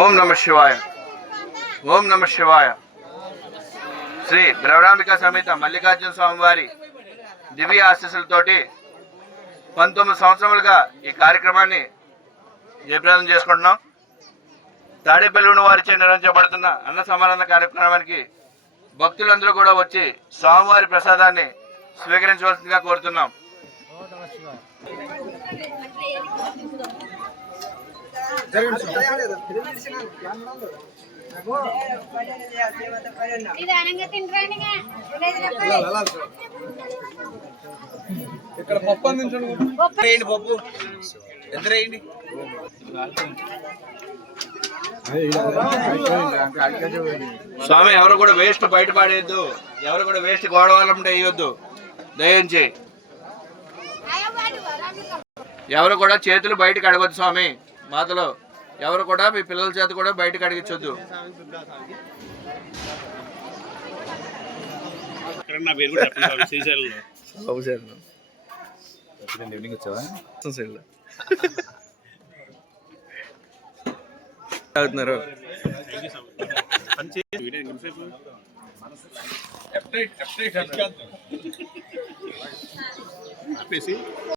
ఓం నమః శివాయ. ఓం నమః శివాయ. శ్రీ ద్రవరాంబిక సమేత మల్లికార్జున స్వామి వారి దివ్య ఆశీస్సులతోటి 19 సంవత్సరాలుగా ఈ కార్యక్రమాన్ని జయప్రదం చేసుకుంటున్నాం. తాడేపల్లి వారిచే నిర్వహించబడుతున్న అన్న సమారాధన కార్యక్రమానికి భక్తులందరూ కూడా వచ్చి స్వామివారి ప్రసాదాన్ని స్వీకరించవలసిందిగా కోరుతున్నాం. ఇక్కడ పప్పు అందించండి. పప్పు ఎంత వేయండి. స్వామి ఎవరు కూడా వేస్ట్ బయట పడేయద్దు, ఎవరు కూడా వేస్ట్ గోడవాలంటే వేయొద్దు దయించి. ఎవరు కూడా చేతులు బయటకు అడగొద్దు స్వామి. మాతలో ఎవరు కూడా మీ పిల్లల చేత కూడా బయటకు అడిగించొద్దు. అవుతున్నారు